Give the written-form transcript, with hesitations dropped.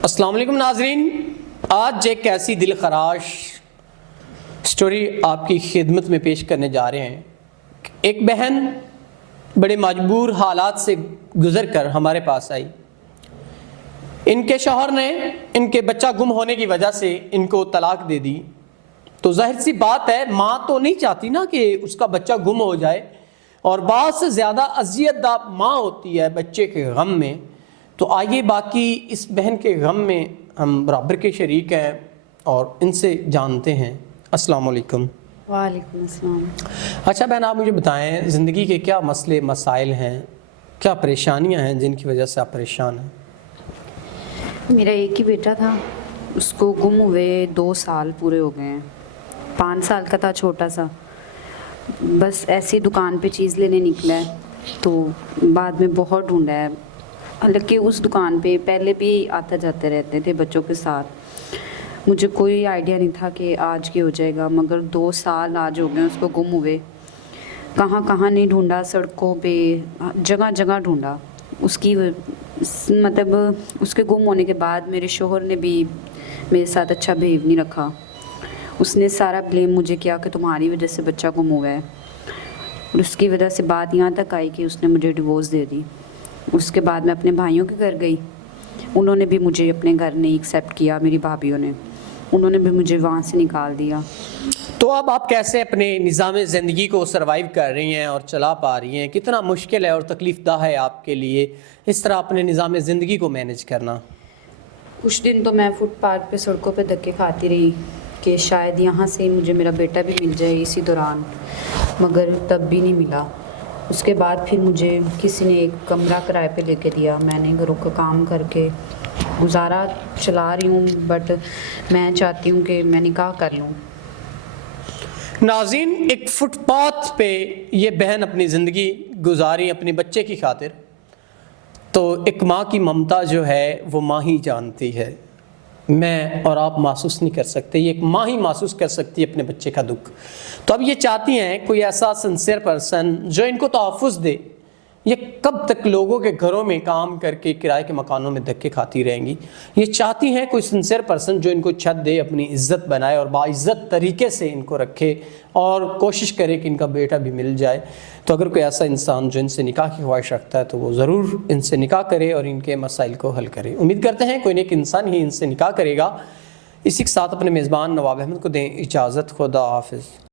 السلام علیکم ناظرین، آج ایک ایسی دل خراش سٹوری آپ کی خدمت میں پیش کرنے جا رہے ہیں۔ ایک بہن بڑے مجبور حالات سے گزر کر ہمارے پاس آئی۔ ان کے شوہر نے ان کے بچہ گم ہونے کی وجہ سے ان کو طلاق دے دی۔ تو ظاہر سی بات ہے، ماں تو نہیں چاہتی نا کہ اس کا بچہ گم ہو جائے، اور بعض سے زیادہ اذیت دہ ماں ہوتی ہے بچے کے غم میں۔ تو آئیے باقی اس بہن کے غم میں ہم برابر کے شریک ہیں اور ان سے جانتے ہیں۔ السلام علیکم۔ وعلیکم السلام۔ اچھا بہن، آپ مجھے بتائیں زندگی کے کیا مسئلے مسائل ہیں، کیا پریشانیاں ہیں جن کی وجہ سے آپ پریشان ہیں؟ میرا ایک ہی بیٹا تھا، اس کو گم ہوئے 2 سال پورے ہو گئے ہیں۔ 5 سال کا تھا، چھوٹا سا، بس ایسی دکان پہ چیز لینے نکلا ہے تو بعد میں بہت ڈھونڈا ہے۔ حالانکہ اس دکان پہ پہلے بھی آتے جاتے رہتے تھے بچوں کے ساتھ، مجھے کوئی آئیڈیا نہیں تھا کہ آج کی ہو جائے گا، مگر 2 سال آج ہو گئے اس کو گم ہوئے۔ کہاں کہاں نہیں ڈھونڈا، سڑکوں پہ جگہ جگہ ڈھونڈا۔ اس کی مطلب اس کے گم ہونے کے بعد میرے شوہر نے بھی میرے ساتھ اچھا بہیو نہیں رکھا۔ اس نے سارا بلیم مجھے کیا کہ تمہاری وجہ سے بچہ گم ہوا ہے، اور اس کی وجہ سے بات یہاں تک آئی کہ اس نے مجھے ڈیورس دے دی۔ اس کے بعد میں اپنے بھائیوں کے گھر گئی، انہوں نے بھی مجھے اپنے گھر نہیں ایکسیپٹ کیا، میری بھابھیوں نے، انہوں نے بھی مجھے وہاں سے نکال دیا۔ تو اب آپ کیسے اپنے نظام زندگی کو سروائیو کر رہی ہیں اور چلا پا رہی ہیں؟ کتنا مشکل ہے اور تکلیف دہ ہے آپ کے لیے اس طرح اپنے نظام زندگی کو مینج کرنا؟ کچھ دن تو میں فٹ پاتھ پہ سڑکوں پہ دھکے کھاتی رہی کہ شاید یہاں سے مجھے میرا بیٹا بھی مل جائے اسی دوران، مگر تب بھی نہیں ملا۔ اس کے بعد پھر مجھے کسی نے ایک کمرہ کرائے پہ لے کے دیا، میں نے گھروں کا کام کر کے گزارا چلا رہی ہوں، بٹ میں چاہتی ہوں کہ میں نکاح کر لوں۔ ناظرین، ایک فٹ پاتھ پہ یہ بہن اپنی زندگی گزاری اپنے بچے کی خاطر، تو ایک ماں کی ممتا جو ہے وہ ماں ہی جانتی ہے۔ میں اور آپ محسوس نہیں کر سکتے، یہ ایک ماں ہی محسوس کر سکتی ہے اپنے بچے کا دکھ۔ تو اب یہ چاہتی ہیں کوئی ایسا سنسیئر پرسن جو ان کو تحفظ دے۔ یہ کب تک لوگوں کے گھروں میں کام کر کے کرائے کے مکانوں میں دھکے کھاتی رہیں گی؟ یہ چاہتی ہیں کوئی سنسیئر پرسن جو ان کو چھت دے، اپنی عزت بنائے اور باعزت طریقے سے ان کو رکھے اور کوشش کرے کہ ان کا بیٹا بھی مل جائے۔ تو اگر کوئی ایسا انسان جو ان سے نکاح کی خواہش رکھتا ہے تو وہ ضرور ان سے نکاح کرے اور ان کے مسائل کو حل کرے۔ امید کرتے ہیں کوئی نیک انسان ہی ان سے نکاح کرے گا۔ اسی کے ساتھ اپنے میزبان نواب احمد کو دیں اجازت۔ خدا حافظ۔